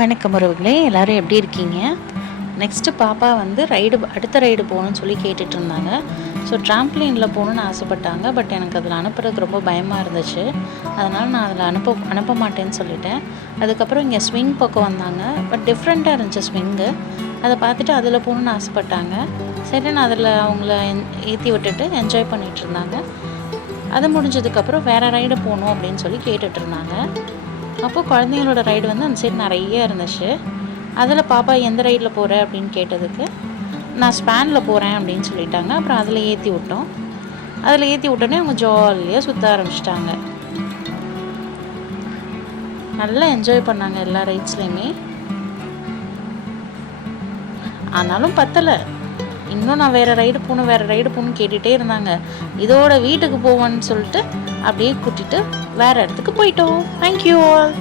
வணக்கம் உறவுகளே, எல்லோரும் எப்படி இருக்கீங்க? நெக்ஸ்ட்டு பாப்பா வந்து அடுத்த ரைடு போகணுன்னு சொல்லி கேட்டுட்டு இருந்தாங்க. ஸோ ட்ராம்ப்ளினில் போகணுன்னு ஆசைப்பட்டாங்க. பட் எனக்கு அதில் அனுப்புறதுக்கு ரொம்ப பயமாக இருந்துச்சு. அதனால் நான் அதில் அனுப்ப மாட்டேன்னு சொல்லிட்டேன். அதுக்கப்புறம் இங்கே ஸ்விங் பக்கம் வந்தாங்க. பட் டிஃப்ரெண்ட்டாக இருந்துச்சு ஸ்விங்கு. அதை பார்த்துட்டு அதில் போகணுன்னு ஆசைப்பட்டாங்க. சரி, நான் அதில் அவங்கள ஏற்றி விட்டுட்டு என்ஜாய் பண்ணிகிட்டு இருந்தாங்க. அது முடிஞ்சதுக்கப்புறம் வேறு ரைடு போகணும் அப்படின்னு சொல்லி கேட்டுட்ருந்தாங்க. அப்போது குழந்தைங்களோட ரைடு வந்து அந்த சைடு நிறைய இருந்துச்சு. அதில் பாப்பா எந்த ரைடில் போகிற அப்படின்னு கேட்டதுக்கு நான் ஸ்பேனில் போகிறேன் அப்படின்னு சொல்லிட்டாங்க. அப்புறம் அதில் ஏற்றி விட்டோம். அதில் ஏற்றி விட்டோன்னே அவங்க ஜாலியாக சுற்ற ஆரம்பிச்சிட்டாங்க. நல்லா என்ஜாய் பண்ணாங்க எல்லா ரைட்ஸ்லையுமே. ஆனாலும் பத்தலை, இன்னும் நான் வேறு ரைடு போகணுன்னு கேட்டுகிட்டே இருந்தாங்க. இதோட வீட்டுக்கு போவேன்னு சொல்லிட்டு அப்படியே கூட்டிகிட்டு வேறு இடத்துக்கு போயிட்டோம். Thank you all.